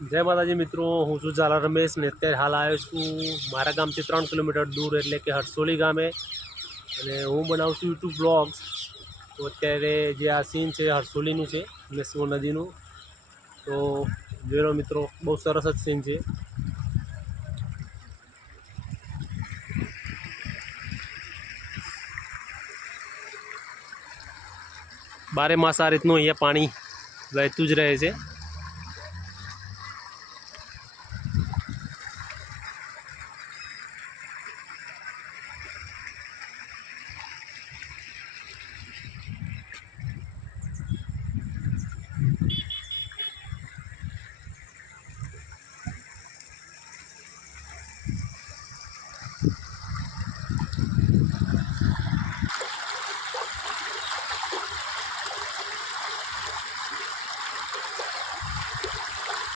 जय माताजी मित्रों, हूँ छूं झाला रमेश ने अत्यारे हाल आव्यो छुं मारा गामथी 3 किलोमीटर दूर एटले के हरसोली गामे अने हूँ बनावुं छुं यूट्यूब ब्लॉग्स। तो अत्यारे जे आ सीन छे हरसोलीनुं छे, मेसुओ नदीनुं। तो जोई लो मित्रों, बहु सरस ज सीन छे। बारे मास आ रीतनुं अहींया पाणी वहेतुं ज रहे छे।